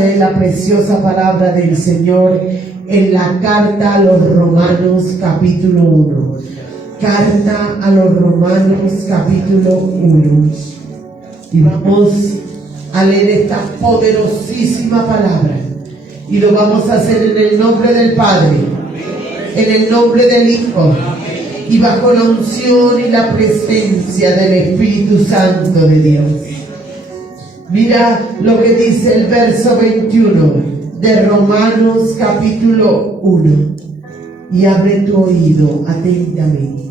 leer la preciosa palabra del Señor en la carta a los Romanos capítulo 1. Carta a los Romanos capítulo 1. Y vamos a leer esta poderosísima palabra. Y lo vamos a hacer en el nombre del Padre, en el nombre del Hijo, y bajo la unción y la presencia del Espíritu Santo de Dios. Mira lo que dice el verso 21 de Romanos capítulo 1. Y abre tu oído atentamente.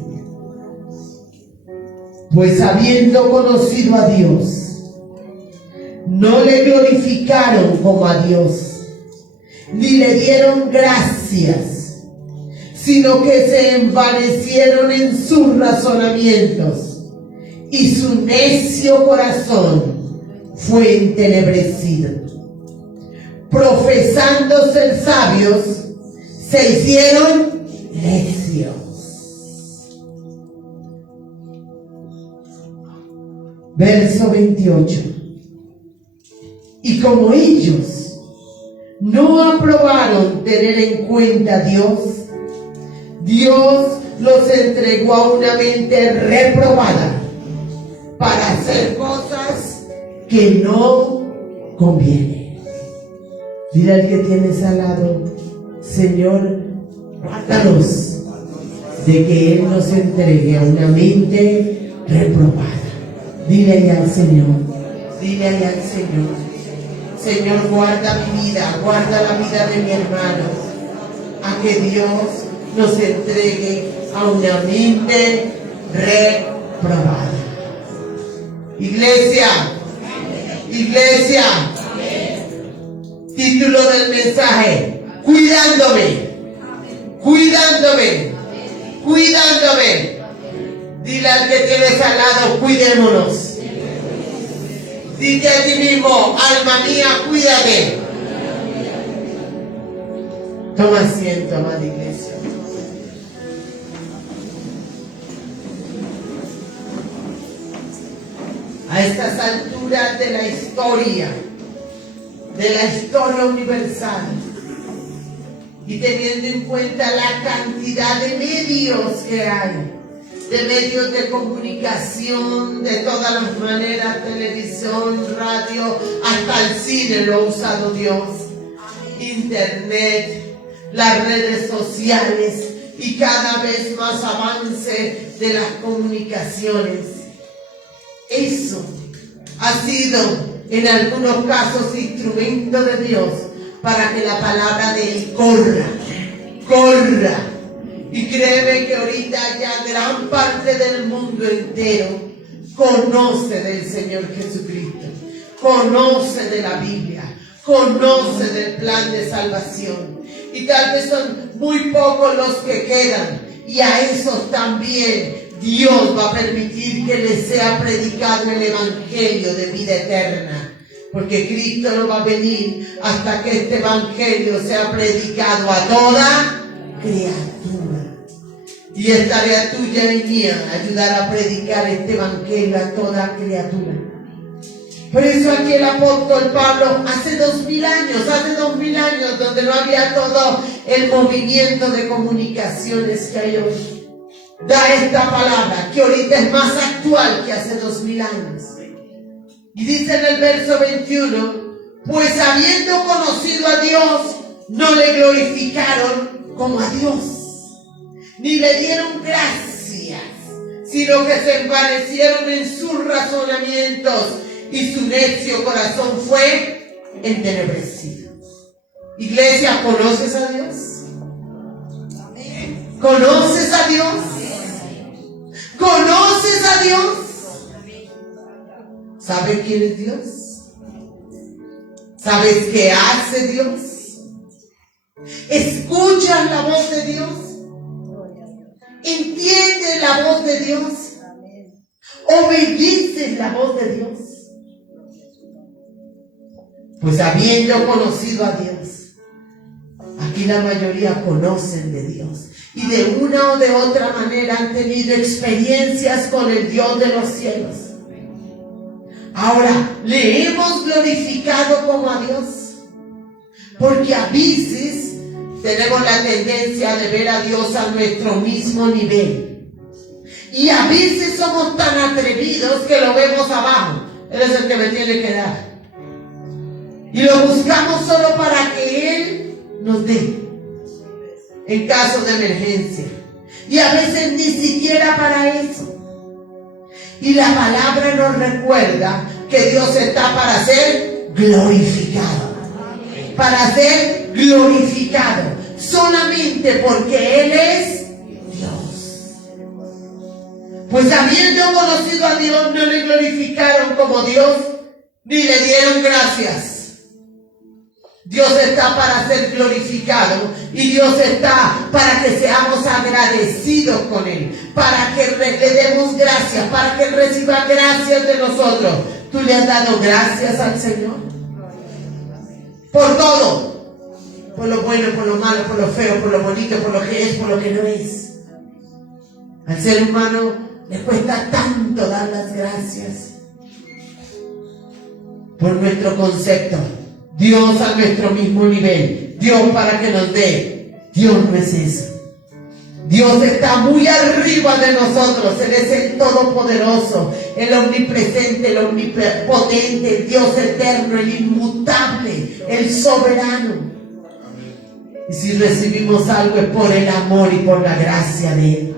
Pues habiendo conocido a Dios, no le glorificaron como a Dios, ni le dieron gracias, sino que se envanecieron en sus razonamientos, y su necio corazón fue entenebrecido. Profesando ser sabios, se hicieron necios. Verso 28. Y como ellos no aprobaron tener en cuenta a Dios, Dios los entregó a una mente reprobada para hacer cosas que no convienen. Dile al que tienes al lado: Señor, guárdanos de que Él nos entregue a una mente reprobada. Dile ahí al Señor, dile ahí al Señor: Señor, guarda mi vida, guarda la vida de mi hermano, a que Dios nos entregue a una mente reprobada. Iglesia, iglesia, título del mensaje: cuidándome, cuidándome, cuidándome. Dile al que tienes al lado: cuidémonos. Dile a ti mismo: alma mía, cuídate. Toma asiento, amada iglesia. A estas alturas de la historia universal, y teniendo en cuenta la cantidad de medios que hay, de medios de comunicación, de todas las maneras, televisión, radio, hasta el cine lo ha usado Dios, internet, las redes sociales y cada vez más avance de las comunicaciones. Eso ha sido en algunos casos instrumento de Dios para que la palabra de Él corra. Y créeme que ahorita ya gran parte del mundo entero conoce del Señor Jesucristo, conoce de la Biblia, conoce del plan de salvación. Y tal vez son muy pocos los que quedan, y a esos también Dios va a permitir que les sea predicado el evangelio de vida eterna. Porque Cristo no va a venir hasta que este evangelio sea predicado a toda criatura. Y es tarea tuya y mía ayudar a predicar este evangelio a toda criatura. Por eso aquí el apóstol Pablo, hace 2000 años, donde no había todo el movimiento de comunicaciones que hay hoy, da esta palabra que ahorita es más actual que hace 2000 años. Y dice en el verso 21, pues habiendo conocido a Dios, no le glorificaron como a Dios, ni le dieron gracias, sino que se envanecieron en sus razonamientos, y su necio corazón fue entenebrecido. Iglesia, ¿conoces a Dios? ¿Conoces a Dios? ¿Conoces a Dios? ¿Sabes quién es Dios? ¿Sabes qué hace Dios? ¿Escuchas la voz de Dios? ¿Entiendes la voz de Dios? ¿Obedeces la voz de Dios? Pues habiendo conocido a Dios, aquí la mayoría conocen de Dios, y de una o de otra manera han tenido experiencias con el Dios de los cielos. Ahora, ¿le hemos glorificado como a Dios? Porque a veces tenemos la tendencia de ver a Dios a nuestro mismo nivel. Y a veces somos tan atrevidos que lo vemos abajo. Él es el que me tiene que dar. Y lo buscamos solo para que Él nos dé en caso de emergencia. Y a veces ni siquiera para eso. Y la palabra nos recuerda que Dios está para ser glorificado. Para ser glorificado. Solamente porque Él es Dios. Pues habiendo conocido a Dios, no le glorificaron como Dios, ni le dieron gracias. Dios está para ser glorificado y Dios está para que seamos agradecidos con Él, para que le demos gracias, para que Él reciba gracias de nosotros. ¿Tú le has dado gracias al Señor? Por todo, por lo bueno, por lo malo, por lo feo, por lo bonito, por lo que es, por lo que no es. Al ser humano le cuesta tanto dar las gracias por nuestro concepto. Dios a nuestro mismo nivel. Dios para que nos dé. Dios no es eso. Dios está muy arriba de nosotros. Él es el Todopoderoso, el Omnipresente, el Omnipotente, el Dios eterno, el inmutable, el soberano. Y si recibimos algo es por el amor y por la gracia de Él.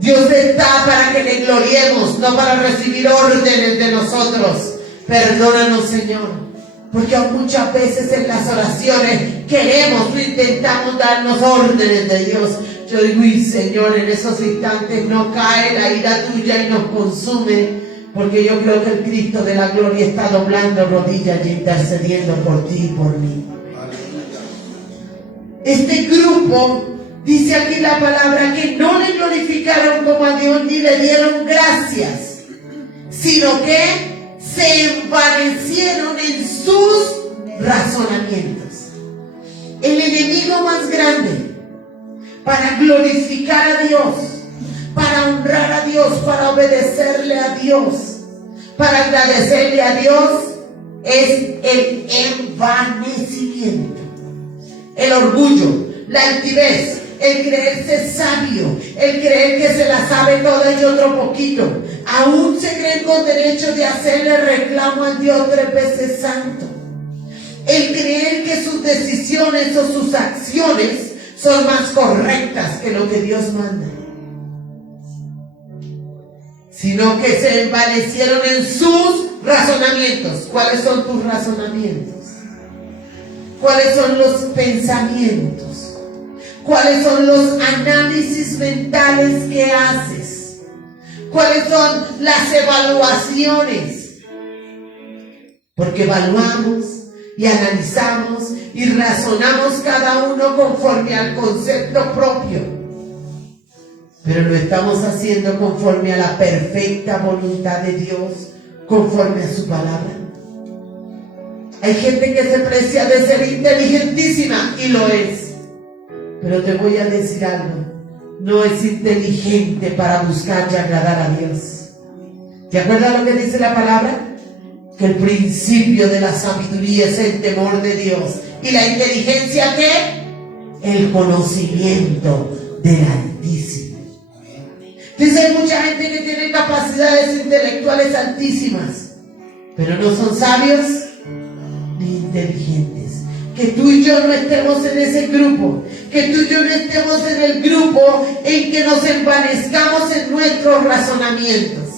Dios está para que le gloriemos, no para recibir órdenes de nosotros. Perdónanos, Señor. Porque muchas veces en las oraciones queremos o intentamos darnos órdenes de Dios. Yo digo, y Señor, en esos instantes no cae la ira tuya y nos consume. Porque yo creo que el Cristo de la gloria está doblando rodillas y intercediendo por ti y por mí. Este grupo, dice aquí la palabra, que no le glorificaron como a Dios ni le dieron gracias, sino que se envanecieron en sus razonamientos. El enemigo más grande para glorificar a Dios, para honrar a Dios, para obedecerle a Dios, para agradecerle a Dios, es el envanecimiento, el orgullo, la altivez, el creerse sabio, el creer que se la sabe toda y otro poquito. Aún se creen con derecho de hacerle reclamo al Dios 3 veces santo. El creer que sus decisiones o sus acciones son más correctas que lo que Dios manda. Sino que se envanecieron en sus razonamientos. ¿Cuáles son tus razonamientos? ¿Cuáles son los pensamientos? ¿Cuáles son los análisis mentales que haces? ¿Cuáles son las evaluaciones? Porque evaluamos y analizamos y razonamos cada uno conforme al concepto propio. Pero lo estamos haciendo conforme a la perfecta voluntad de Dios, conforme a su palabra. Hay gente que se precia de ser inteligentísima y lo es. Pero te voy a decir algo, no es inteligente para buscar y agradar a Dios. ¿Te acuerdas lo que dice la palabra? Que el principio de la sabiduría es el temor de Dios. ¿Y la inteligencia qué? El conocimiento del Altísimo. Dice, hay mucha gente que tiene capacidades intelectuales altísimas, pero no son sabios ni inteligentes. Que tú y yo no estemos en ese grupo. Que tú y yo no estemos en el grupo en que nos envanezcamos en nuestros razonamientos.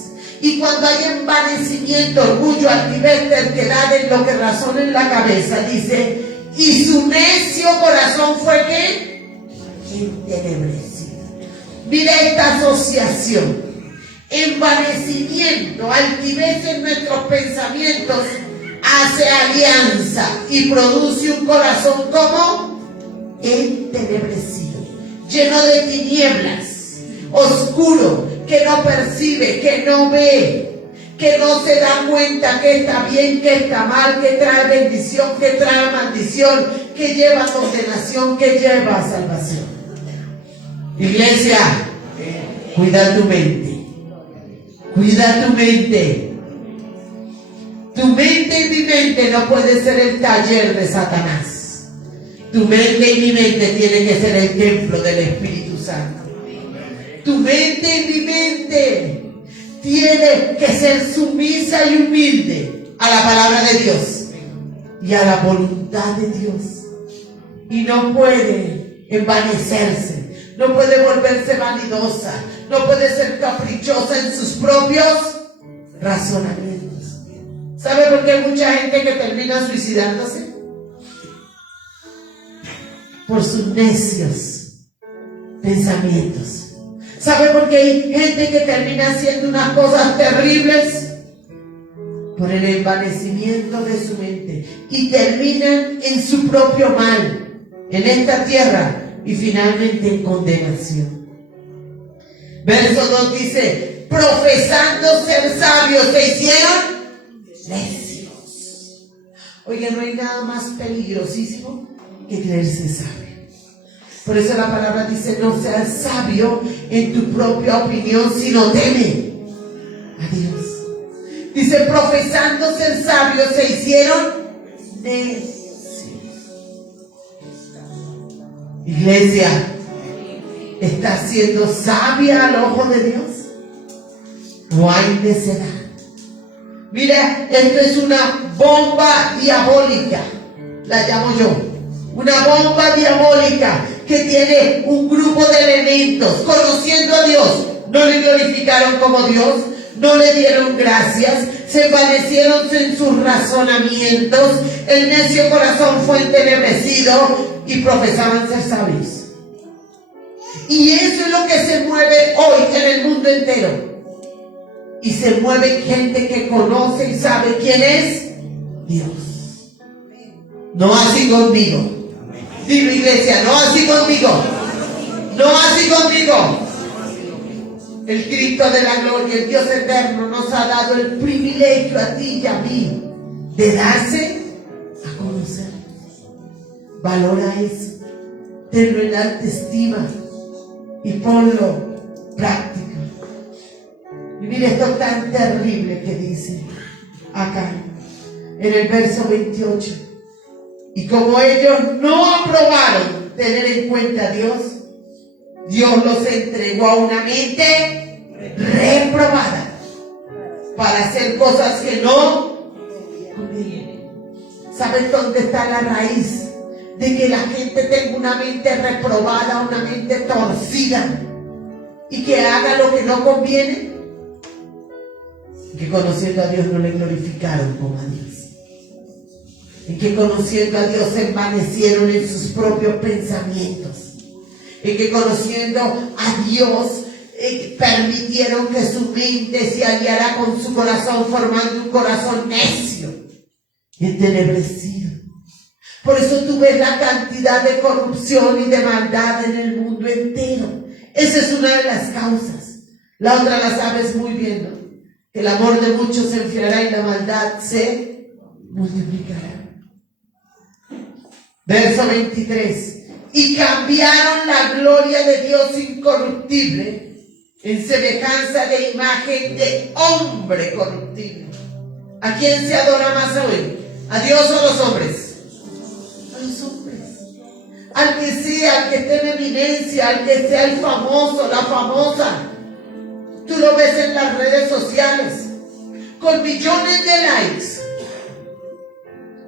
Y cuando hay envanecimiento, orgullo, altivez, terquedad en lo que razona en la cabeza, dice, y su necio corazón fue ¿qué? Entenebrecido. Mira esta asociación. Envanecimiento, altivez en nuestros pensamientos, hace alianza y produce un corazón como entenebrecido, lleno de tinieblas, oscuro, que no percibe, que no ve, que no se da cuenta que está bien, que está mal, que trae bendición, que trae maldición, que lleva condenación, que lleva salvación. Iglesia, cuida tu mente, cuida tu mente. Tu mente y mi mente no puede ser el taller de Satanás. Tu mente y mi mente tiene que ser el templo del Espíritu Santo. Tu mente y mi mente tiene que ser sumisa y humilde a la palabra de Dios y a la voluntad de Dios. Y no puede envanecerse, no puede volverse vanidosa, no puede ser caprichosa en sus propios razonamientos. ¿Sabe por qué hay mucha gente que termina suicidándose? Por sus necios pensamientos. ¿Sabe por qué hay gente que termina haciendo unas cosas terribles? Por el envanecimiento de su mente. Y terminan en su propio mal, en esta tierra, y finalmente en condenación. Verso 2 dice: profesando ser sabios, se hicieron necios. Oiga, no hay nada más peligrosísimo que creerse sabio. Por eso la palabra dice: no seas sabio en tu propia opinión, sino teme a Dios. Dice: profesando ser sabios, se hicieron necios. Iglesia, ¿estás siendo sabia al ojo de Dios? No hay necedad. Mira, esto es una bomba diabólica, la llamo yo. Una bomba diabólica que tiene un grupo de elementos. Conociendo a Dios, no le glorificaron como Dios, no le dieron gracias, se envanecieron en sus razonamientos, el necio corazón fue entenebrecido y profesaban ser sabios. Y eso es lo que se mueve hoy en el mundo entero. Y se mueve gente que conoce y sabe quién es Dios. No así conmigo. Digo, iglesia, no así conmigo. No así conmigo. El Cristo de la gloria, el Dios eterno, nos ha dado el privilegio a ti y a mí de darse a conocer. Valora eso. Tenlo en alta estima y ponlo práctica. Y mire esto tan terrible que dice acá en el verso 28. Y como ellos no aprobaron tener en cuenta a Dios, Dios los entregó a una mente reprobada para hacer cosas que no convienen. ¿Sabes dónde está la raíz de que la gente tenga una mente reprobada, una mente torcida y que haga lo que no conviene? Que conociendo a Dios no le glorificaron como a Dios. En que conociendo a Dios se envanecieron en sus propios pensamientos. En que conociendo a Dios permitieron que su mente se aliara con su corazón, formando un corazón necio y entenebrecido. Por eso tú ves la cantidad de corrupción y de maldad en el mundo entero. Esa es una de las causas. La otra la sabes muy bien, ¿no? Que el amor de muchos se enfriará y la maldad se multiplicará. Verso 23. Y cambiaron la gloria de Dios incorruptible en semejanza de imagen de hombre corruptible. ¿A quién se adora más hoy? ¿A Dios o a los hombres? A los hombres. Al que sea, al que esté en evidencia, al que sea el famoso, la famosa. Tú lo ves en las redes sociales, con millones de likes,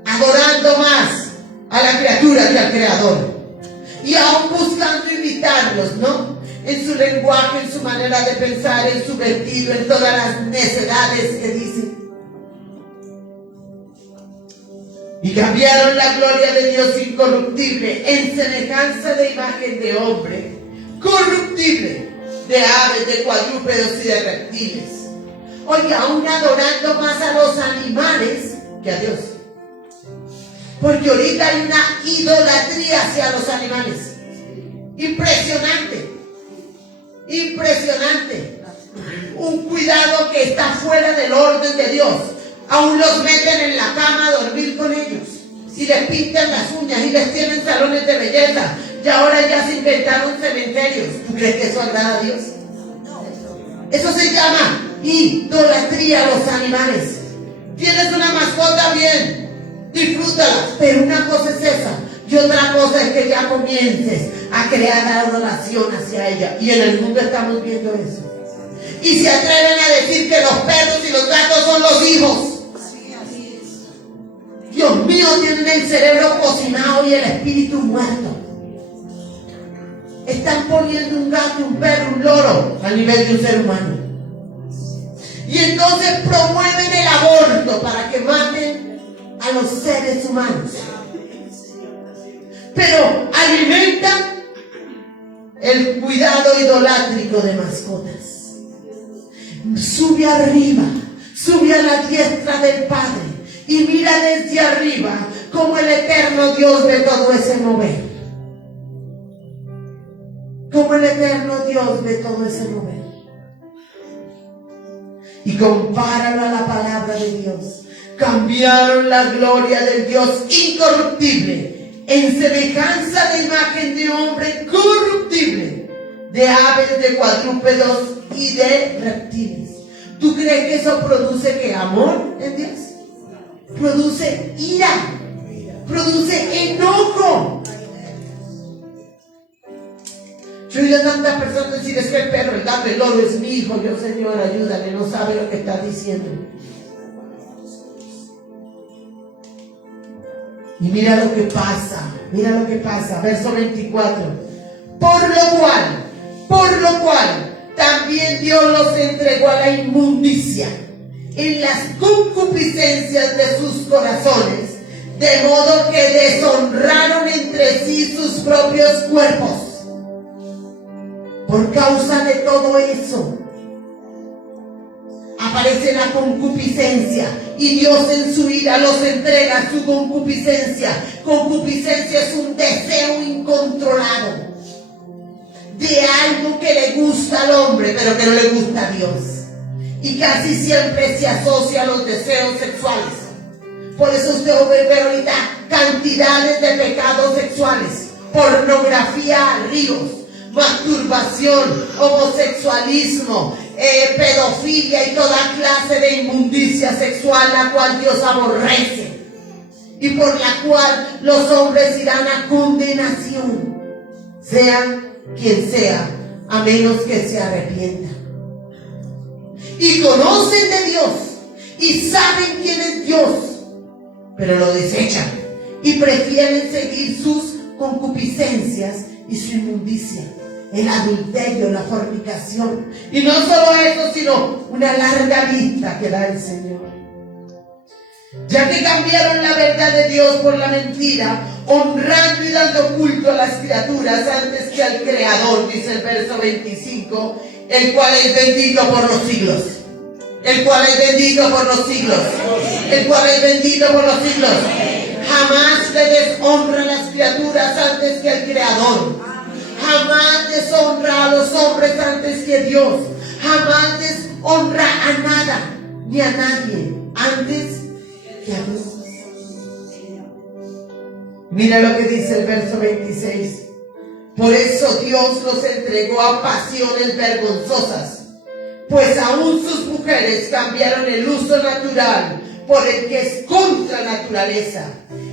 adorando más a la criatura que al Creador. Y aún buscando imitarlos, ¿no? En su lenguaje, en su manera de pensar, en su vestido, en todas las necedades que dicen. Y cambiaron la gloria de Dios incorruptible en semejanza de imagen de hombre corruptible, de aves, de cuadrúpedos y de reptiles. Oye, aún adorando más a los animales que a Dios. Porque ahorita hay una idolatría hacia los animales. Impresionante. Impresionante. Un cuidado que está fuera del orden de Dios. Aún los meten en la cama a dormir con ellos. Y les pintan las uñas y les tienen salones de belleza. Y ahora ya se inventaron cementerios. ¿Tú crees que eso agrada a Dios? Eso se llama idolatría a los animales. Tienes una mascota, bien, disfrútala, pero una cosa es esa y otra cosa ya comiences a crear adoración hacia ella. Y en el mundo estamos viendo eso. Y se atreven a decir que los perros y los gatos son los hijos. Dios mío, tienen el cerebro cocinado y el espíritu muerto. Están poniendo un gato, un perro, un loro a nivel de un ser humano. Y entonces promueven el aborto para que maten a los seres humanos. Pero alimentan el cuidado idolátrico de mascotas. Sube arriba, sube a la diestra del Padre y mira desde arriba cómo el eterno Dios ve todo ese mover. Cómo el eterno Dios ve todo ese mover. Y compáralo a la palabra de Dios. Cambiaron la gloria del Dios incorruptible en semejanza de imagen de hombre corruptible, de aves, de cuadrúpedos y de reptiles. ¿Tú crees que eso produce qué? ¿Amor en Dios? Produce ira, produce enojo. Yo he oído a tantas personas decir: es que el perro, el gato, el loro es mi hijo. Yo, Señor, ayúdale, no sabe lo que está diciendo. Y mira lo que pasa, verso 24. Por lo cual, también Dios los entregó a la inmundicia en las concupiscencias de sus corazones, de modo que deshonraron entre sí sus propios cuerpos. Por causa de todo eso, aparece la concupiscencia y Dios en su ira los entrega su concupiscencia. Concupiscencia es un deseo incontrolado de algo que le gusta al hombre, pero que no le gusta a Dios. Y casi siempre se asocia a los deseos sexuales. Por eso usted va a ver ahorita cantidades de pecados sexuales, pornografía a ríos, masturbación, homosexualismo, pedofilia y toda clase de inmundicia sexual, la cual Dios aborrece y por la cual los hombres irán a condenación, sea quien sea, a menos que se arrepienta. Y conocen de Dios y saben quién es Dios, pero lo desechan y prefieren seguir sus concupiscencias y su inmundicia, el adulterio, la fornicación. Y no solo eso, sino una larga lista que da el Señor. Ya que cambiaron la verdad de Dios por la mentira, honrando y dando culto a las criaturas antes que al Creador, dice el verso 25, el cual es bendito por los siglos. El cual es bendito por los siglos. El cual es bendito por los siglos. Jamás le deshonra a las criaturas antes que al Creador. Jamás deshonra a los hombres antes que Dios. Jamás deshonra a nada ni a nadie antes que a Dios. Mira lo que dice el verso 26. Por eso Dios los entregó a pasiones vergonzosas, pues aún sus mujeres cambiaron el uso natural por el que es contra naturaleza.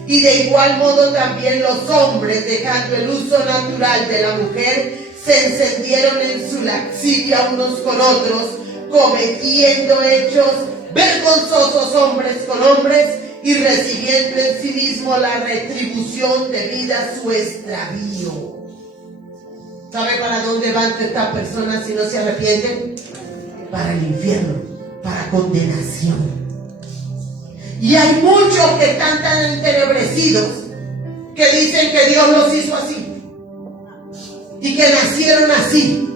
Y de igual modo también los hombres, dejando el uso natural de la mujer, se encendieron en su lascivia unos con otros, cometiendo hechos vergonzosos hombres con hombres y recibiendo en sí mismo la retribución debida a su extravío. ¿Sabe para dónde van estas personas si no se arrepienten? Para el infierno, para condenación. Y hay muchos que están tan entenebrecidos que dicen que Dios los hizo así y que nacieron así.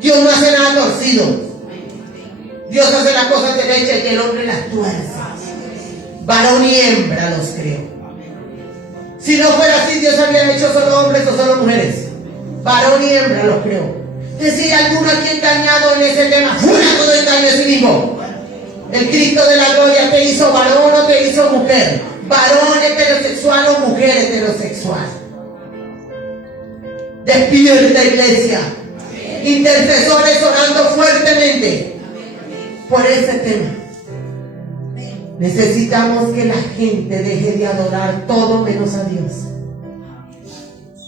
Dios no hace nada torcido. Dios hace las cosas derechas y el hombre las tuerce. Varón y hembra los creó. Si no fuera así, Dios habría hecho solo hombres o solo mujeres. Varón y hembra los creó. Es decir, alguno aquí engañado en ese tema, fuera todo engaño de sí mismo. El Cristo de la gloria te hizo varón o te hizo mujer, varón heterosexual o mujer heterosexual. Despierta, iglesia. Intercesores orando fuertemente por ese tema. Necesitamos que la gente deje de adorar todo menos a Dios.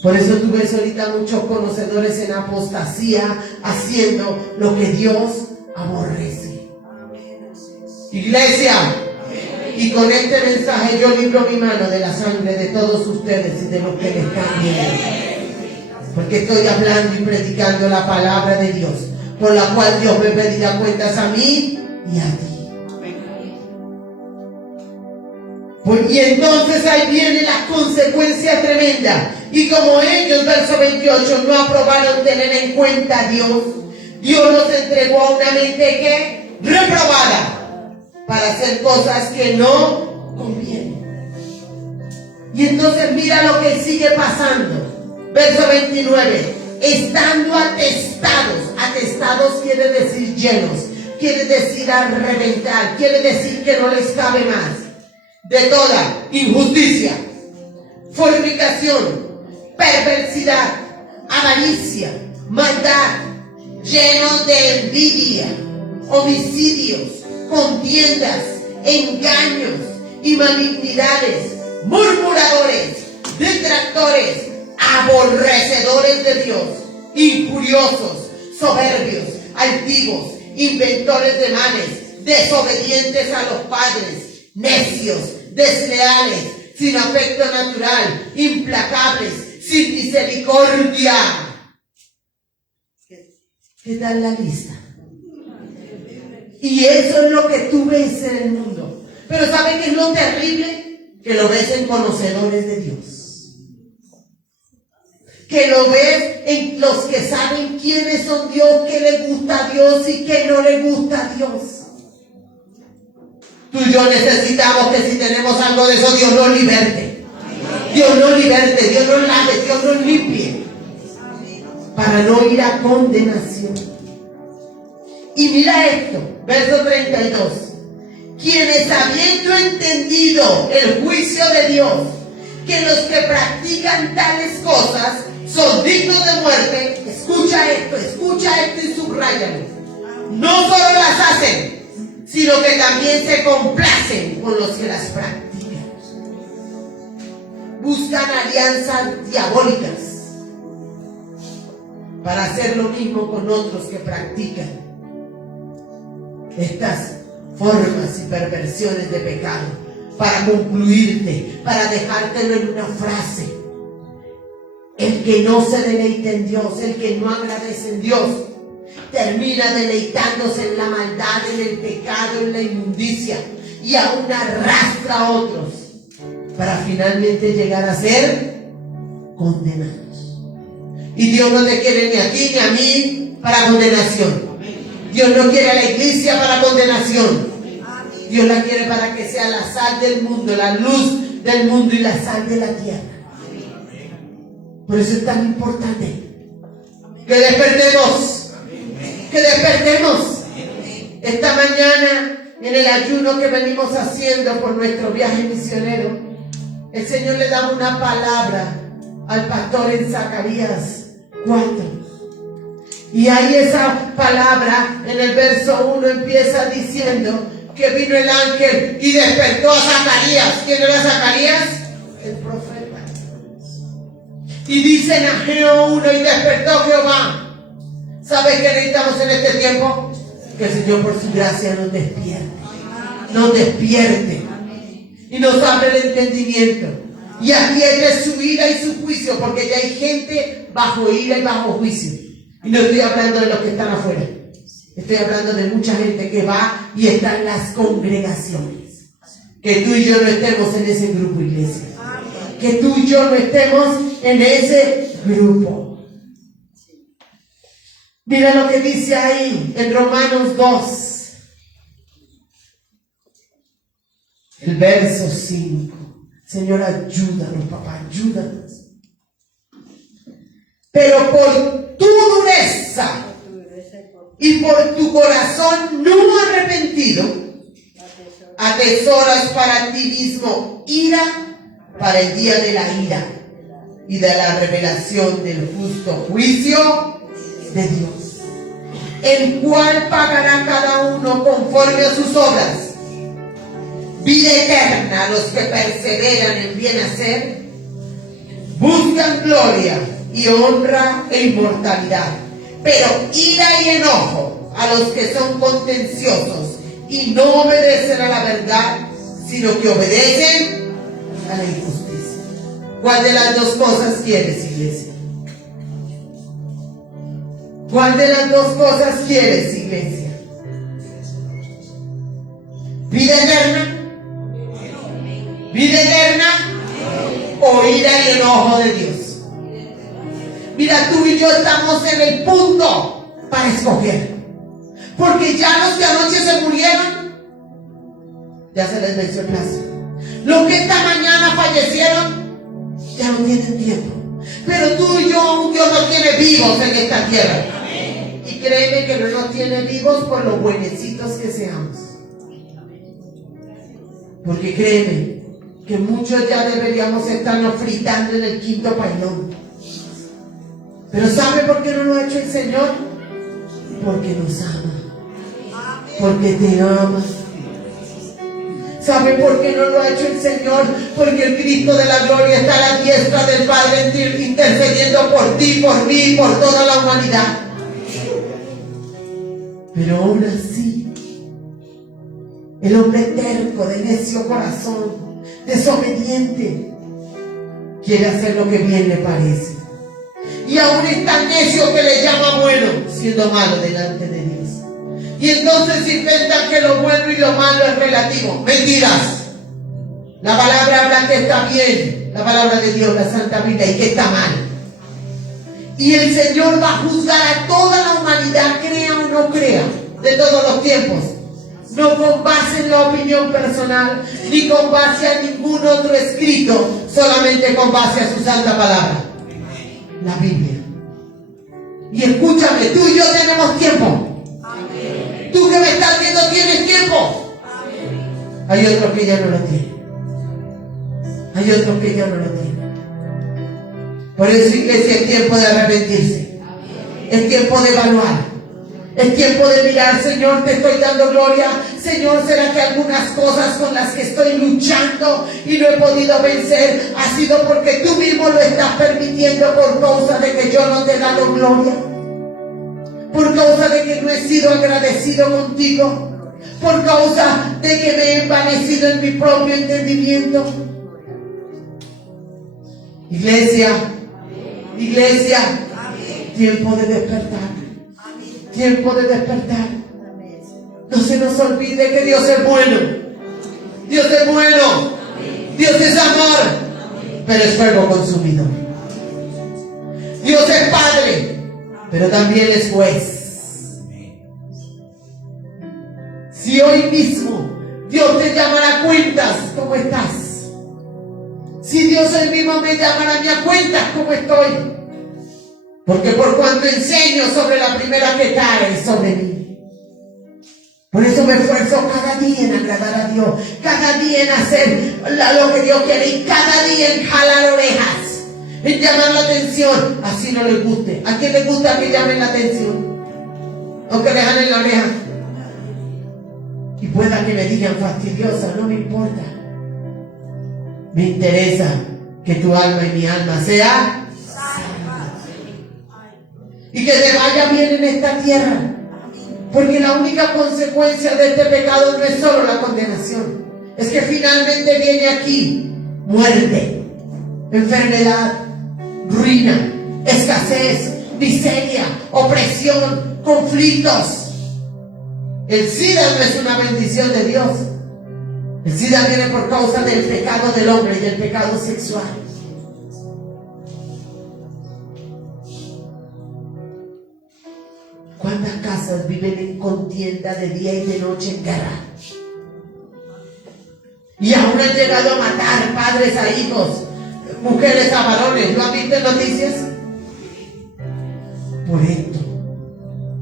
Por eso tú ves ahorita muchos conocedores en apostasía haciendo lo que Dios aborrece. Iglesia, y con este mensaje yo libro mi mano de la sangre de todos ustedes y de los que me están viendo. Porque estoy hablando y predicando la palabra de Dios, por la cual Dios me pedirá cuentas a mí y a ti. Pues, y entonces ahí viene la consecuencia tremenda. Y como ellos, verso 28, no aprobaron tener en cuenta a Dios, Dios los entregó a una mente que reprobada para hacer cosas que no convienen. Y entonces mira lo que sigue pasando. Verso 29. Estando atestados. Atestados quiere decir llenos. Quiere decir a reventar. Quiere decir que no les cabe más. De toda injusticia, fornicación, perversidad, avaricia, maldad, llenos de envidia, homicidios, contiendas, engaños y malignidades, murmuradores, detractores, aborrecedores de Dios, injuriosos, soberbios, altivos, inventores de males, desobedientes a los padres, necios, desleales, sin afecto natural, implacables, sin misericordia. ¿Qué tal la lista? Y eso es lo que tú ves en el mundo. Pero ¿saben qué es lo terrible? Que lo ves en conocedores de Dios. Que lo ves en los que saben quiénes son Dios, qué le gusta a Dios y qué no le gusta a Dios. Tú y yo necesitamos que si tenemos algo de eso, Dios nos liberte. Dios nos liberte, Dios nos lave, Dios nos limpie. Para no ir a condenación. Y mira esto, verso 32. Quienes habiendo entendido el juicio de Dios, que los que practican tales cosas son dignos de muerte, escucha esto y subráyalo. No solo las hacen, sino que también se complacen con los que las practican. Buscan alianzas diabólicas para hacer lo mismo con otros que practican estas formas y perversiones de pecado, para concluirte, para dejártelo en una frase. El que no se deleita en Dios, el que no agradece en Dios, termina deleitándose en la maldad, en el pecado, en la inmundicia, y aún arrastra a otros para finalmente llegar a ser condenados. Y Dios no te quiere ni a ti ni a mí para condenación. Dios no quiere a la iglesia para condenación. Dios la quiere para que sea la sal del mundo, la luz del mundo y la sal de la tierra. Por eso es tan importante que despertemos. Que despertemos. Esta mañana, en el ayuno que venimos haciendo por nuestro viaje misionero, el Señor le da una palabra al pastor en Zacarías 4. Y ahí esa palabra en el verso 1 empieza diciendo que vino el ángel y despertó a Zacarías. ¿Quién era Zacarías? El profeta. Y dice en Ageo 1, y despertó Jehová. ¿Sabes qué necesitamos en este tiempo? Que el Señor por su gracia nos despierte. Nos despierte. Y nos abre el entendimiento. Y atiende su ira y su juicio, porque ya hay gente bajo ira y bajo juicio. Y no estoy hablando de los que están afuera. Estoy hablando de mucha gente que va y está en las congregaciones. Que tú y yo no estemos en ese grupo, iglesia. Que tú y yo no estemos en ese grupo. Mira lo que dice ahí en Romanos 2. El verso 5. Señor, ayúdanos, papá, ayúdanos. Pero por tu dureza y por tu corazón no arrepentido, atesoras para ti mismo ira para el día de la ira y de la revelación del justo juicio de Dios, el cual pagará cada uno conforme a sus obras. Vida eterna a los que perseveran en bien hacer, Buscan gloria y honra e inmortalidad, pero ira y enojo a los que son contenciosos y no obedecen a la verdad, sino que obedecen a la injusticia. ¿Cuál de las dos cosas quieres, iglesia? ¿Cuál de las dos cosas quieres, iglesia? ¿Vida eterna? ¿Vida eterna? ¿O ira y enojo de Dios? Mira, tú y yo estamos en el punto para escoger. Porque ya los que anoche se murieron, ya se les venció el plazo. Los que esta mañana fallecieron, ya no tienen tiempo. Pero tú y yo, aún Dios nos tiene vivos en esta tierra. Y créeme que no nos tiene vivos por los buenecitos que seamos. Porque créeme que muchos ya deberíamos estarnos fritando en el quinto pailón. Pero ¿sabe por qué no lo ha hecho el Señor? Porque nos ama. Porque te ama. ¿Sabe por qué no lo ha hecho el Señor? Porque el Cristo de la gloria está a la diestra del Padre intercediendo por ti, por mí y por toda la humanidad. Pero aún así, el hombre terco, de necio corazón, desobediente, quiere hacer lo que bien le parece. Y aún es tan necio que le llama bueno, siendo malo delante de Dios. Y entonces inventan que lo bueno y lo malo es relativo. Mentiras. La palabra habla que está bien, la palabra de Dios, la Santa Biblia, y que está mal. Y el Señor va a juzgar a toda la humanidad, crea o no crea, de todos los tiempos. No con base en la opinión personal, ni con base a ningún otro escrito, solamente con base a su santa palabra, la Biblia. Y escúchame, tú y yo tenemos tiempo. Tú que me estás viendo tienes tiempo. Hay otros que ya no lo tienen. Hay otros que ya no lo tienen. Por eso, iglesia, es tiempo de arrepentirse. Es tiempo de evaluar. Es tiempo de mirar, Señor, te estoy dando gloria. Señor, ¿será que algunas cosas con las que estoy luchando y no he podido vencer ha sido porque tú mismo lo estás permitiendo por causa de que yo no te he dado gloria? Por causa de que no he sido agradecido contigo. Por causa de que me he envanecido en mi propio entendimiento. Iglesia, iglesia, tiempo de despertar. Tiempo de despertar. No se nos olvide que Dios es bueno. Dios es bueno. Dios es amor. Pero es fuego consumidor. Dios es Padre, pero también es juez. Si hoy mismo Dios te llamará a cuentas, ¿cómo estás? Si Dios hoy mismo me llamará a mí a cuentas, ¿cómo estoy? Porque por cuanto enseño sobre la primera que cae sobre mí. Por eso me esfuerzo cada día en agradar a Dios, cada día en hacer lo que Dios quiere y cada día en jalar orejas, en llamar la atención, así no les guste. ¿A quién les gusta que llamen la atención? O que le jalen la oreja. Y pueda que me digan fastidiosa, no me importa. Me interesa que tu alma y mi alma sea y que te vaya bien en esta tierra. Porque la única consecuencia de este pecado no es solo la condenación. Es que finalmente viene aquí muerte, enfermedad, ruina, escasez, miseria, opresión, conflictos. El SIDA no es una bendición de Dios. El SIDA viene por causa del pecado del hombre y del pecado sexual. ¿Cuántas casas viven en contienda de día y de noche en guerra? Y aún han llegado a matar padres a hijos, mujeres a varones. ¿Lo han visto en noticias?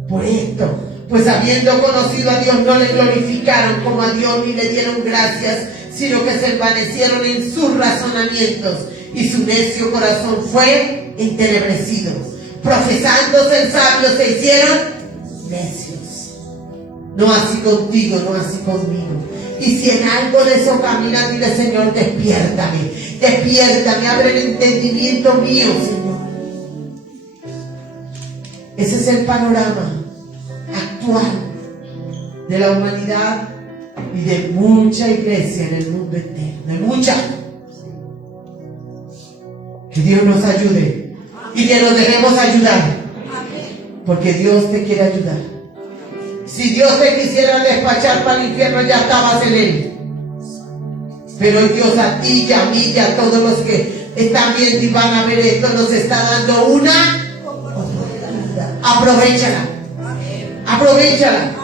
Por esto, pues habiendo conocido a Dios no le glorificaron como a Dios ni le dieron gracias, sino que se envanecieron en sus razonamientos y su necio corazón fue entenebrecido. Profesándose sabios se hicieron necios. No así contigo, no así conmigo. Y si en algo de eso camina, dile: Señor, despiértame, despiértame, abre el entendimiento mío, Señor. Ese es el panorama actual de la humanidad y de mucha iglesia en el mundo entero, de mucha. Que Dios nos ayude y que nos dejemos ayudar, porque Dios te quiere ayudar. Si Dios te quisiera despachar para el infierno, ya estabas en él. Pero Dios a ti y a mí y a todos los que están viendo y van a ver esto nos está dando una oportunidad. Aprovechala. Aprovechala.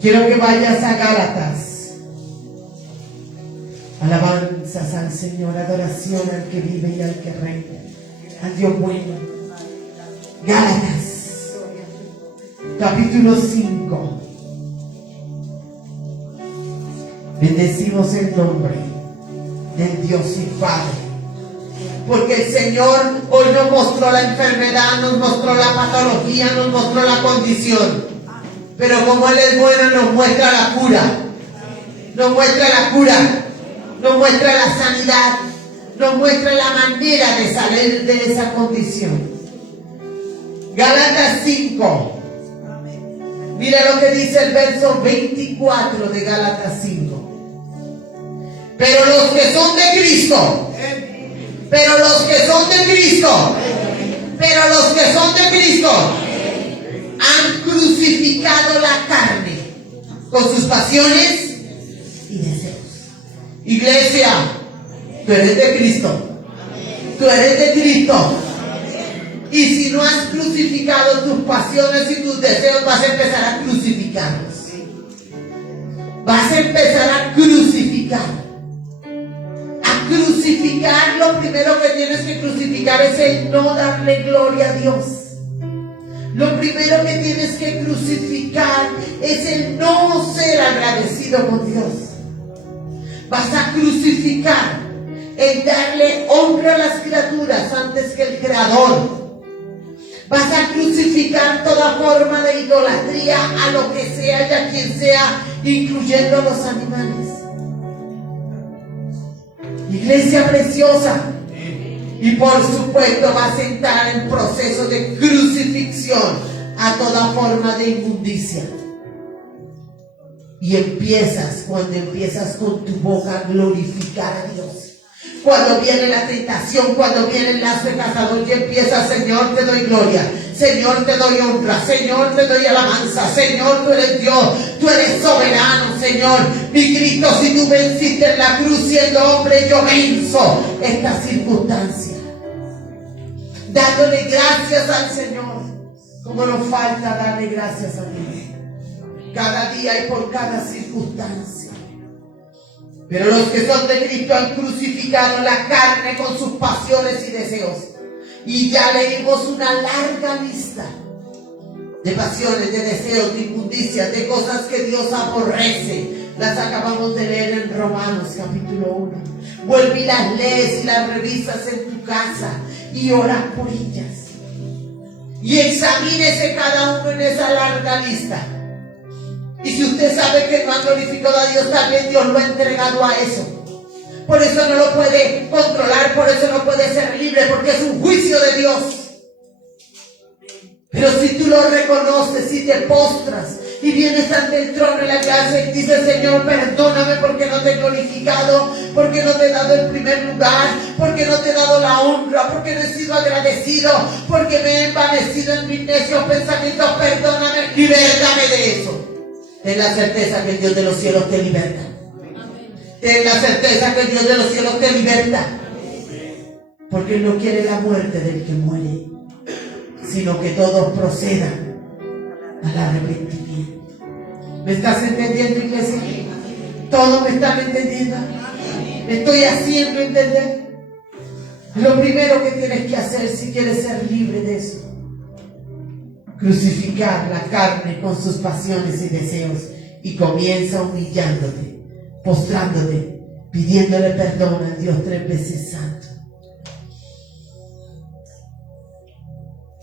Quiero que vayas a Gálatas. Alabanzas al Señor, adoración al que vive y al que reina, al Dios bueno. Gálatas, capítulo 5. Bendecimos el nombre del Dios y Padre, porque el Señor hoy nos mostró la enfermedad, nos mostró la patología, nos mostró la condición, pero como Él es bueno, nos muestra la cura, nos muestra la cura, nos muestra la sanidad, nos muestra la manera de salir de esa condición. Gálatas 5. Mira lo que dice el verso 24 de Gálatas 5. Pero los que son de Cristo, pero los que son de Cristo, pero los que son de Cristo han crucificado la carne con sus pasiones y deseos. Iglesia, tú eres de Cristo. Tú eres de Cristo. Y si no has crucificado tus pasiones y tus deseos, vas a empezar a crucificarlos. Vas a empezar a crucificar. A crucificar, lo primero que tienes que crucificar es el no darle gloria a Dios. Lo primero que tienes que crucificar es el no ser agradecido con Dios. Vas a crucificar el darle honra a las criaturas antes que el Creador. Vas a crucificar toda forma de idolatría a lo que sea y a quien sea, incluyendo a los animales. Iglesia preciosa. Y por supuesto vas a entrar en proceso de crucifixión a toda forma de inmundicia. Y cuando empiezas con tu boca a glorificar a Dios. Cuando viene la tentación, cuando viene el lazo de cazador y empiezas: Señor, te doy gloria, Señor, te doy honra, Señor, te doy alabanza, Señor, tú eres Dios, tú eres soberano, Señor. Mi Cristo, si tú venciste en la cruz siendo hombre, yo venzo esta circunstancia. Dándole gracias al Señor, como nos falta darle gracias a Dios. Cada día y por cada circunstancia. Pero los que son de Cristo han crucificado la carne con sus pasiones y deseos. Y ya leímos una larga lista de pasiones, de deseos, de inmundicias, de cosas que Dios aborrece. Las acabamos de leer en Romanos capítulo 1. Vuelve y las lees y las revisas en tu casa y oras por ellas. Y examínese cada uno en esa larga lista. Y si usted sabe que no ha glorificado a Dios, también Dios lo ha entregado a eso. Por eso no lo puede controlar, por eso no puede ser libre, porque es un juicio de Dios. Pero si tú lo reconoces y te postras y vienes ante el trono de la gracia y dices: Señor, perdóname porque no te he glorificado, porque no te he dado el primer lugar, porque no te he dado la honra, porque no he sido agradecido, porque me he envanecido en mis necios pensamientos, perdóname, libértame de eso. Ten la certeza que el Dios de los cielos te liberta. Ten la certeza que el Dios de los cielos te liberta. Porque Él no quiere la muerte del que muere, sino que todos procedan al arrepentimiento. ¿Me estás entendiendo, iglesia? ¿Todos me están entendiendo? ¿Me estoy haciendo entender? Lo primero que tienes que hacer si quieres ser libre de eso: crucificar la carne con sus pasiones y deseos, y comienza humillándote, postrándote, pidiéndole perdón a Dios 3 veces santo.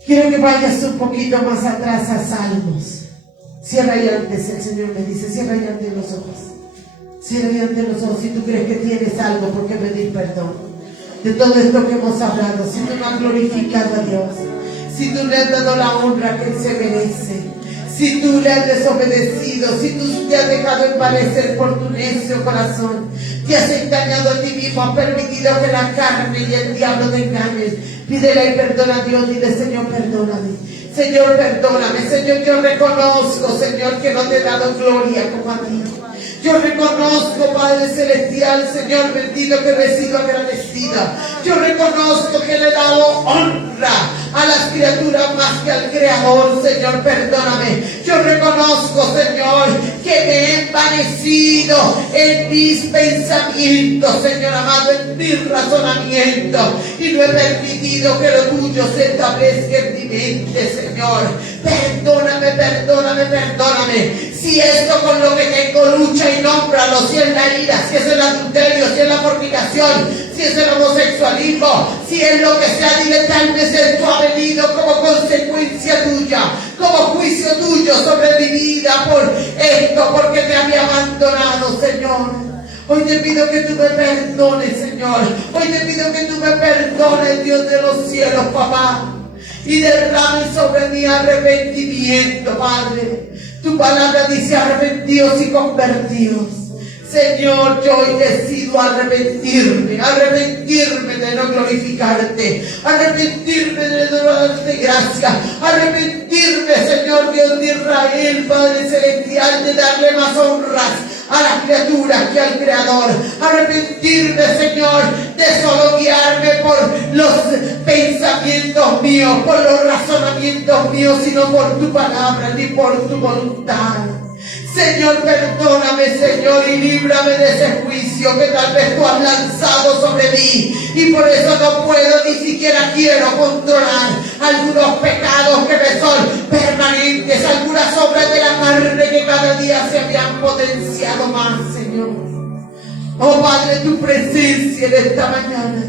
Quiero que vayas un poquito más atrás a Salmos. Cierra y antes, el Señor me dice, cierra y antes los ojos. Cierra y antes los ojos. Si tú crees que tienes algo por qué pedir perdón de todo esto que hemos hablado, si tú no has glorificado a Dios, si tú le has dado la honra que Él se merece, si tú le has desobedecido, si tú te has dejado envanecer por tu necio corazón, te has engañado a ti mismo, has permitido que la carne y el diablo te engañen, pídele y perdona a Dios, dile: Señor, perdóname. Señor, perdóname. Señor, yo reconozco, Señor, que no te he dado gloria como a ti. Yo reconozco, Padre Celestial, Señor bendito, que he sido agradecida. Yo reconozco que le he dado honra a las criaturas más que al Creador. Señor, perdóname. Yo reconozco, Señor, que me he envanecido en mis pensamientos, Señor amado, en mi razonamiento, y no he permitido que lo tuyo se establezca en mi mente, Señor. Perdóname, perdóname, perdóname. Si esto con lo que tengo lucha, y nómbralo, si es la ira, si es el adulterio, si es la fornicación, si es el homosexualismo, si es lo que sea, dile: tal vez esto ha venido como consecuencia tuya, como juicio tuyo sobre mi vida por esto, porque te había abandonado, Señor. Hoy te pido que tú me perdones, Señor. Hoy te pido que tú me perdones, Dios de los cielos, papá, y derrame sobre mí arrepentimiento, Padre. Tu palabra dice: arrepentidos y convertidos. Señor, yo hoy decido arrepentirme de no glorificarte, arrepentirme de no darte gracia, arrepentirme, Señor Dios de Israel, Padre Celestial, de darle más honras a las criaturas que al Creador. Arrepentirme, Señor, de solo guiarme por los pensamientos míos, por los razonamientos míos, sino por tu palabra ni por tu voluntad. Señor, perdóname, Señor, y líbrame de ese juicio que tal vez tú has lanzado sobre mí, y por eso no puedo, ni siquiera quiero controlar algunos pecados que me son permanentes, algunas obras de la carne que cada día se me han potenciado más, Señor. Oh Padre, tu presencia en esta mañana,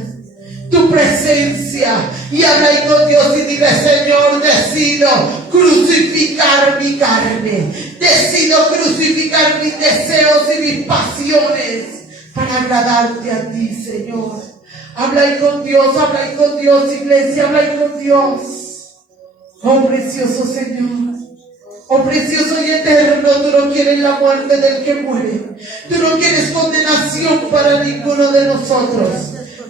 tu presencia, y habla ahí con Dios y dile: Señor, decido crucificar mi carne, decido crucificar mis deseos y mis pasiones para agradarte a ti, Señor. Habla ahí con Dios, iglesia, habla ahí con Dios. Oh precioso Señor, oh precioso y eterno, tú no quieres la muerte del que muere, tú no quieres condenación para ninguno de nosotros.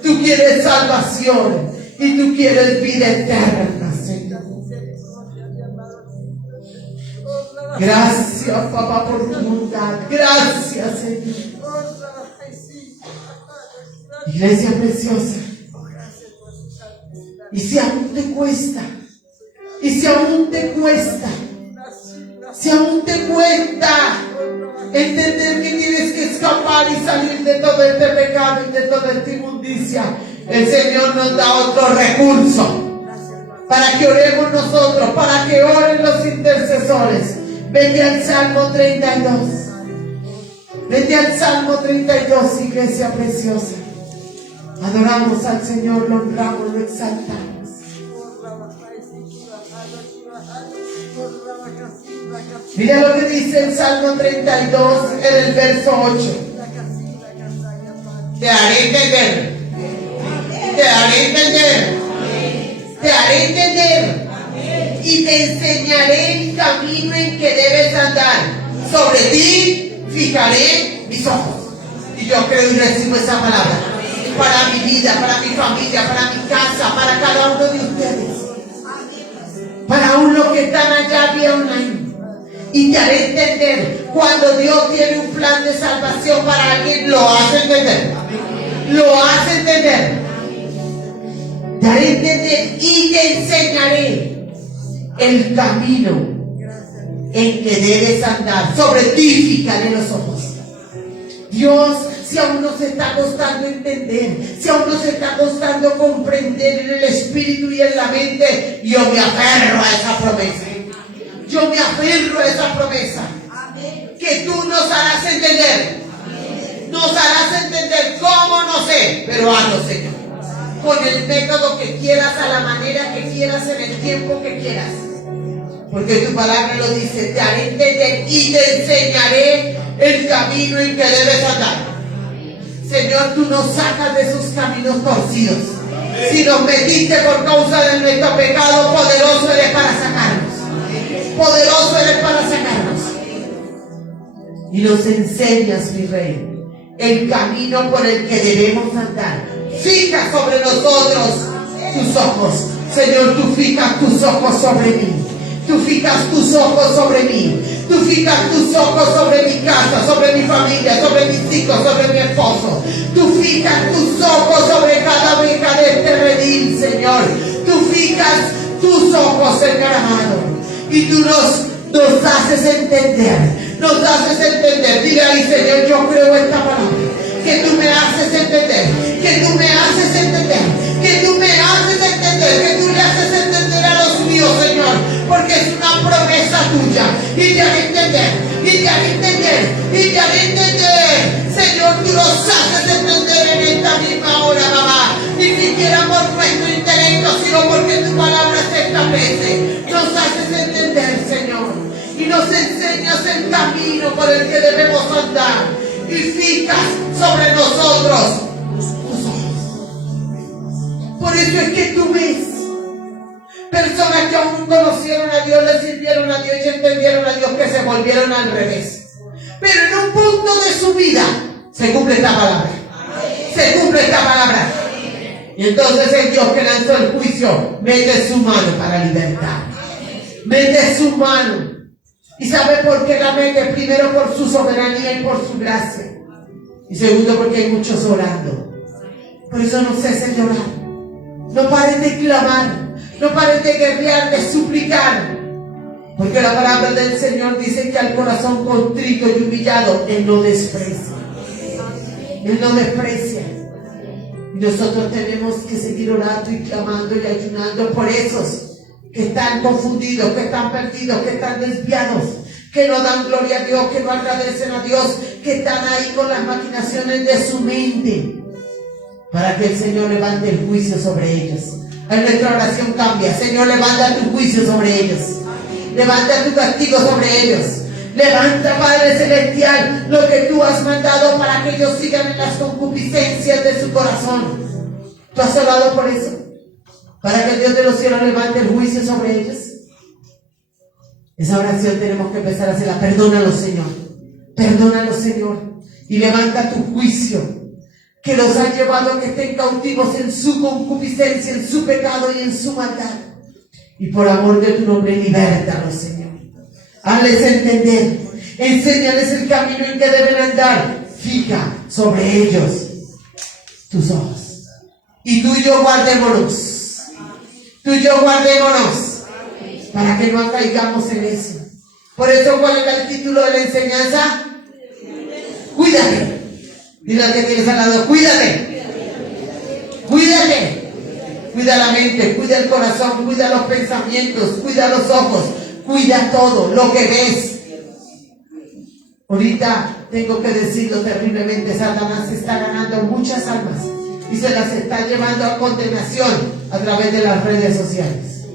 Tú quieres salvación y tú quieres vida eterna, Señor. Gracias, papá, por tu bondad. Gracias, Señor. Iglesia preciosa. Y si aún te cuesta, entender que tienes que escapar y salir de todo este pecado y de toda esta inmundicia, el Señor nos da otro recurso para que oremos nosotros, para que oren los intercesores. Vete al Salmo 32. Vete al Salmo 32, iglesia preciosa. Adoramos al Señor, lo honramos, lo exaltamos. Mira lo que dice el Salmo 32 en el verso 8. Te haré entender. Te haré entender. Te haré entender. Y te enseñaré el camino en que debes andar. Sobre ti fijaré mis ojos. Y yo creo y recibo esa palabra para mi vida, para mi familia, para mi casa, para cada uno de ustedes, para uno que están allá vía online. Y te haré entender. Cuando Dios tiene un plan de salvación para alguien, lo hace entender. Lo hace entender. Te haré entender y te enseñaré el camino en que debes andar. Sobre ti fijaré los ojos. Dios, si aún nos está costando entender, si aún nos está costando comprender en el espíritu y en la mente, yo me aferro a esa promesa. Yo me aferro a esa promesa. Que tú nos harás entender. Nos harás entender cómo, no sé, pero hazlo, Señor. Con el método que quieras, a la manera que quieras, en el tiempo que quieras. Porque tu palabra lo dice, te haré entender y te enseñaré el camino en que debes andar. Señor, tú nos sacas de esos caminos torcidos. Si nos metiste por causa de nuestro pecado, poderoso eres para sacarnos. Poderoso eres para sacarnos. Y nos enseñas, mi Rey, el camino por el que debemos andar. Fija sobre nosotros tus ojos. Señor, tú fijas tus ojos sobre mí. Tú fijas tus ojos sobre mí. Tú fijas tus ojos sobre mi casa, sobre mi familia, sobre mis hijos, sobre mi esposo. Tú fijas tus ojos sobre cada oveja de este redil, Señor. Tú fijas tus ojos, Señor amado. Y tú nos haces entender. Nos haces entender. Diga ahí, Señor, yo creo esta palabra. Que tú me haces entender. Que tú me haces entender. Que tú me haces entender. Que tú le haces entender a los míos, Señor. Porque es una promesa tuya. Y te haré entender. Y te haré entender. Y te haré entender. Señor, tú nos haces entender en esta misma hora, mamá. Ni siquiera por nuestro intelecto, sino porque tu palabra se establece. Nos haces entender, Señor. Y nos enseñas el camino por el que debemos andar. Y fijas sobre nosotros tus ojos. Por eso es que tú ves personas que aún conocieron a Dios, le sirvieron a Dios y entendieron a Dios, que se volvieron al revés. Pero en un punto de su vida se cumple esta palabra. Se cumple esta palabra. Y entonces el Dios que lanzó el juicio mete su mano para libertar. Mete su mano. ¿Y sabe por qué la mete? Primero por su soberanía y por su gracia. Y segundo porque hay muchos orando. Por eso no cesen de orar. No paren de clamar. No paren de guerrear, de suplicar. Porque la palabra del Señor dice que al corazón contrito y humillado Él no desprecia. Él no desprecia. Y nosotros tenemos que seguir orando y clamando y ayunando por esos que están confundidos, que están perdidos, que están desviados, que no dan gloria a Dios, que no agradecen a Dios, que están ahí con las maquinaciones de su mente, para que el Señor levante el juicio sobre ellos. En nuestra oración cambia. Señor, levanta tu juicio sobre ellos. Levanta tu castigo sobre ellos. Levanta, Padre Celestial, lo que tú has mandado para que ellos sigan en las concupiscencias de su corazón. ¿Tú has orado por eso? Para que el Dios de los cielos levante el juicio sobre ellos. Esa oración tenemos que empezar a hacerla. Perdónalos, Señor. Perdónalos, Señor. Y levanta tu juicio, que los ha llevado a que estén cautivos en su concupiscencia, en su pecado y en su maldad. Y por amor de tu nombre, libértalos, Señor. Hazles entender. Enséñales el camino en que deben andar. Fija sobre ellos tus ojos. Y tú y yo guardémonos. Tú y yo guardémonos. Para que no caigamos en eso. Por eso, ¿cuál es el título de la enseñanza? Cuídate. Dile al que tienes al lado, cuídate. Cuídate. Cuida la mente, cuida el corazón, cuida los pensamientos, cuida los ojos, cuida todo lo que ves. Ahorita tengo que decirlo terriblemente, Satanás está ganando muchas almas y se las está llevando a condenación a través de las redes sociales.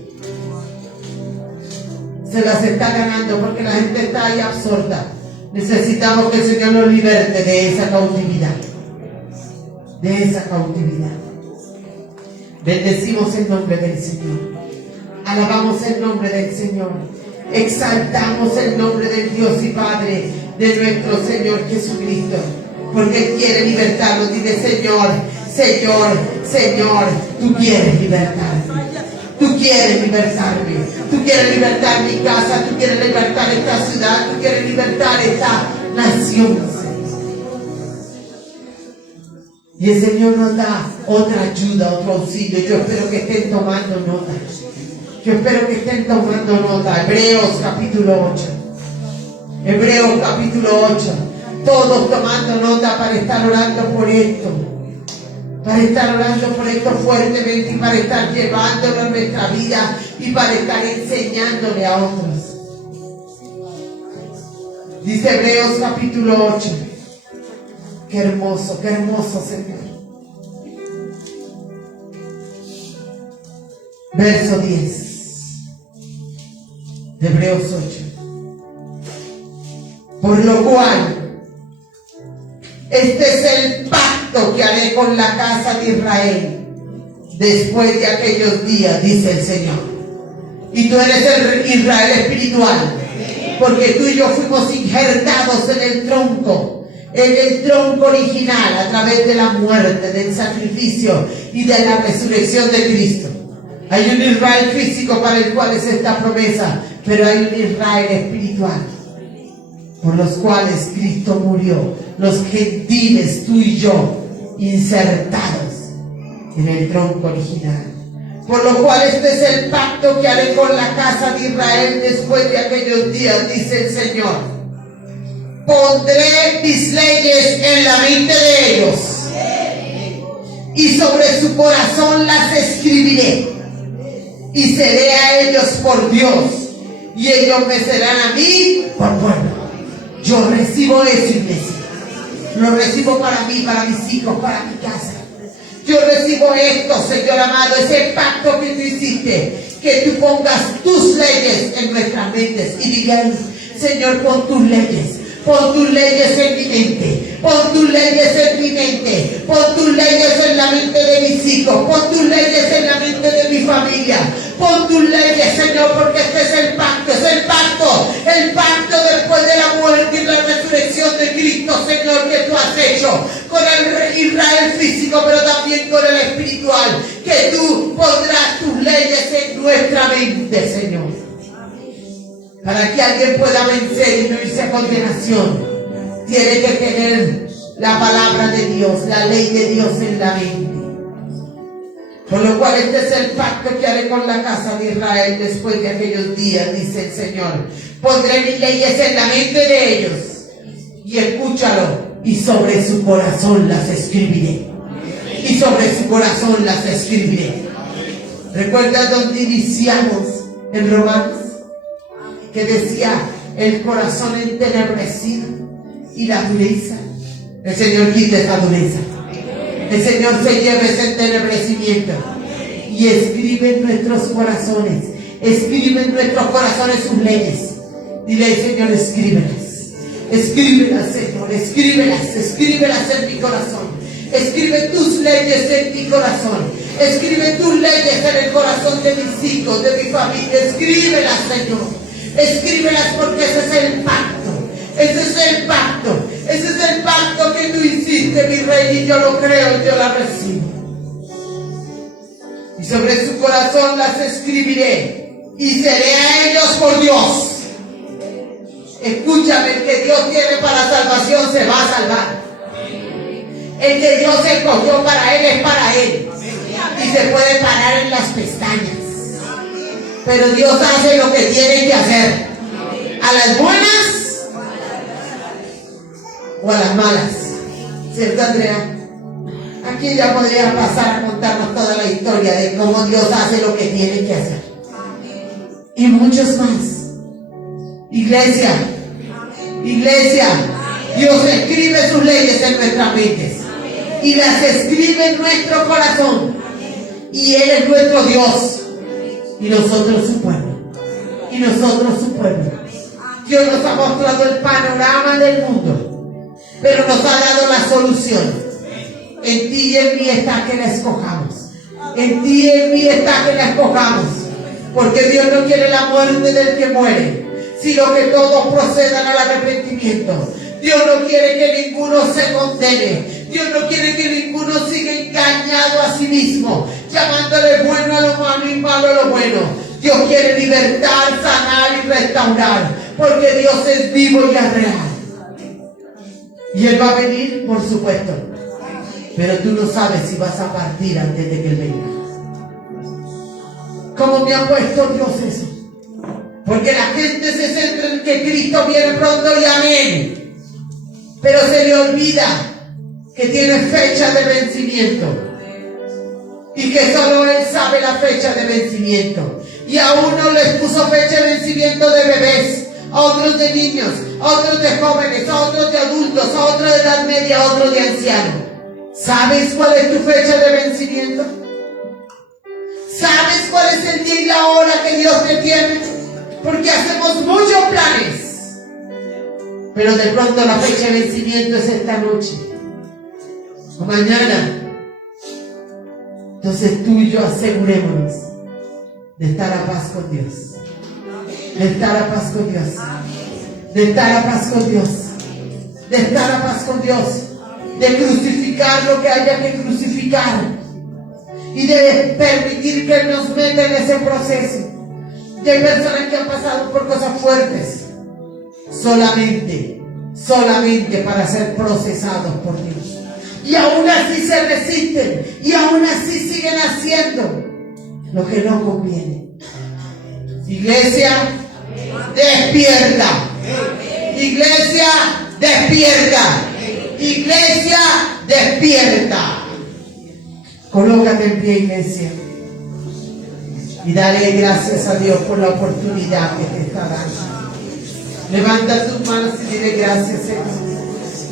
Se las está ganando porque la gente está ahí absorta. Necesitamos que el Señor nos liberte de esa cautividad. De esa cautividad. Bendecimos el nombre del Señor. Alabamos el nombre del Señor. Exaltamos el nombre del Dios y Padre de nuestro Señor Jesucristo. Porque Él quiere libertarnos. Dile, Señor, Señor, Señor, tú quieres libertarme. Tú quieres libertarme. Tú quieres libertar mi casa. Tú quieres libertar esta ciudad. Tú quieres libertar esta nación. Y el Señor nos da otra ayuda, otro auxilio. Yo espero que estén tomando nota. Yo espero que estén tomando nota. Hebreos capítulo 8. Hebreos capítulo 8. Todos tomando nota para estar orando por esto. Para estar orando por esto fuertemente y para estar llevándolo a nuestra vida y para estar enseñándole a otros. Dice Hebreos capítulo 8. Qué hermoso, Señor. Verso 10. de Hebreos 8. Por lo cual, este es el pacto que haré con la casa de Israel después de aquellos días, dice el Señor. Y tú eres el Israel espiritual, porque tú y yo fuimos injertados en el tronco original, a través de la muerte, del sacrificio y de la resurrección de Cristo. Hay un Israel físico para el cual es esta promesa, pero hay un Israel espiritual por los cuales Cristo murió, los gentiles, tú y yo, insertados en el tronco original. Por lo cual este es el pacto que haré con la casa de Israel después de aquellos días, dice el Señor. Pondré mis leyes en la mente de ellos y sobre su corazón las escribiré, y seré a ellos por Dios y ellos me serán a mí por pueblo. Yo recibo eso, iglesia. Lo recibo para mí, para mis hijos, para mi casa. Yo recibo esto, Señor amado, ese pacto que tú hiciste, que tú pongas tus leyes en nuestras mentes. Y digan, Señor, pon tus leyes en mi mente, pon tus leyes en mi mente, pon tus leyes en la mente de mis hijos, pon tus leyes en la mente de mi familia, pon tus leyes, Señor, porque este es el pacto después de la muerte y la resurrección de Cristo, Señor, que tú has hecho con el Israel físico, pero también con el espiritual, que tú pondrás tus leyes en nuestra mente, Señor, para que alguien pueda vencer y no irse a condenación. Tiene que tener la palabra de Dios, la ley de Dios en la mente. Por lo cual este es el pacto que haré con la casa de Israel después de aquellos días, dice el Señor. Pondré mis leyes en la mente de ellos, y escúchalo, y sobre su corazón las escribiré. Y sobre su corazón las escribiré. ¿Recuerdas donde iniciamos en Romanos? Que decía el corazón entenebrecido y la dureza. El Señor quita esa dureza. El Señor se lleva ese entenebrecimiento y escribe en nuestros corazones. Escribe en nuestros corazones sus leyes. Dile, Señor, escríbelas. Escríbelas, Señor. Escríbelas en mi corazón. Escribe tus leyes en mi corazón. Escribe tus leyes en el corazón de mis hijos, de mi familia. Escríbelas, Señor. Escríbelas, porque ese es el pacto. Ese es el pacto que tú hiciste, mi Rey, y yo lo creo, yo la recibo. Y sobre su corazón las escribiré, y seré a ellos por Dios. Escúchame, el que Dios tiene para salvación se va a salvar. El que Dios escogió para él es para él. Y se puede parar en las pestañas. Pero Dios hace lo que tiene que hacer. A las buenas o a las malas. ¿Cierto, Andrea? Aquí ya podría pasar a contarnos toda la historia de cómo Dios hace lo que tiene que hacer. Y muchos más. Iglesia, Dios escribe sus leyes en nuestras mentes. Y las escribe en nuestro corazón. Y Él es nuestro Dios. Y nosotros su pueblo. Dios nos ha mostrado el panorama del mundo, pero nos ha dado la solución. En ti y en mí está que la escojamos. Porque Dios no quiere la muerte del que muere, sino que todos procedan al arrepentimiento. Dios no quiere que ninguno se condene. Dios no quiere que ninguno siga engañado a sí mismo, llamándole bueno a lo malo y malo a lo bueno. Dios quiere libertar, sanar y restaurar, porque Dios es vivo y es real. Y Él va a venir, por supuesto, pero tú no sabes si vas a partir antes de que Él venga. ¿Cómo me ha puesto Dios eso? Porque la gente se centra en que Cristo viene pronto y amén, pero se le olvida que tiene fecha de vencimiento y que solo Él sabe la fecha de vencimiento. Y a unos les puso fecha de vencimiento de bebés, a otros de niños, a otros de jóvenes, a otros de adultos, a otros de edad media, a otros de ancianos. ¿Sabes cuál es tu fecha de vencimiento? ¿Sabes cuál es el día y la hora que Dios te tiene? Porque hacemos muchos planes, pero de pronto la fecha de vencimiento es esta noche o mañana. Entonces tú y yo asegurémonos de estar a paz con Dios, de estar a paz con Dios, de estar a paz con Dios, de estar a paz con Dios, de crucificar lo que haya que crucificar y de permitir que Él nos meta en ese proceso. Y hay personas que han pasado por cosas fuertes solamente para ser procesados por Dios, y aún así se resisten y aún así siguen haciendo lo que no conviene. Iglesia, despierta. Iglesia, despierta. Iglesia, despierta. Colócate en pie, iglesia, y dale gracias a Dios por la oportunidad que te está dando. Levanta tus manos y dile gracias, Señor.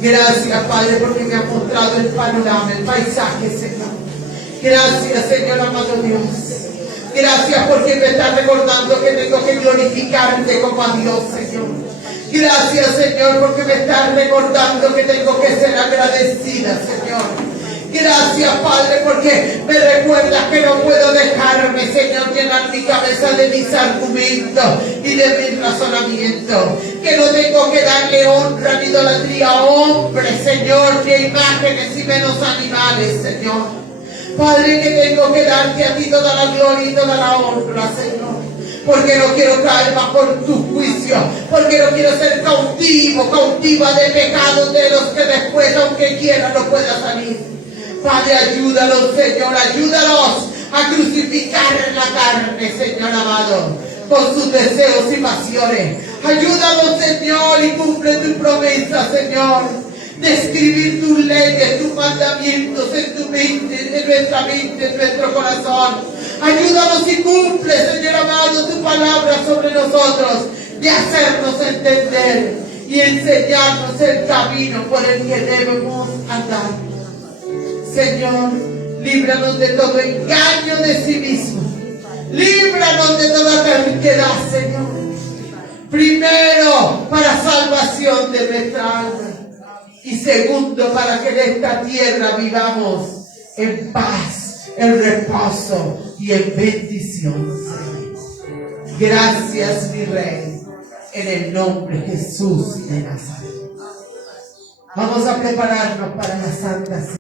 Gracias, Padre, porque me ha mostrado el panorama, el paisaje, Señor. Gracias, Señor amado Dios. Gracias porque me está recordando que tengo que glorificarte como a Dios, Señor. Gracias, Señor, porque me está recordando que tengo que ser agradecida, Señor. Gracias, Padre, porque me recuerdas que no puedo dejarme, Señor, llenar mi cabeza de mis argumentos y de mis razonamientos. Que no tengo que darle honra ni idolatría a hombres, Señor, ni a imágenes y menos animales, Señor. Padre, que tengo que darte a ti toda la gloria y toda la honra, Señor. Porque no quiero caer bajo tu juicio, porque no quiero ser cautiva de pecados de los que después, aunque quiera, no pueda salir. Padre, ayúdalos, Señor, ayúdalos a crucificar en la carne, Señor amado, con sus deseos y pasiones. Ayúdalos, Señor, y cumple tu promesa, Señor, de escribir tus leyes, tus mandamientos en tu mente, en nuestra mente, en nuestro corazón. Ayúdanos y cumple, Señor amado, tu palabra sobre nosotros, de hacernos entender y enseñarnos el camino por el que debemos andar. Señor, líbranos de todo engaño de sí mismo. Líbranos de toda terquedad, Señor. Primero, para salvación de nuestra alma. Y segundo, para que en esta tierra vivamos en paz, en reposo y en bendición, Señor. Gracias, mi Rey, en el nombre de Jesús de Nazaret. Vamos a prepararnos para la Santa Cena.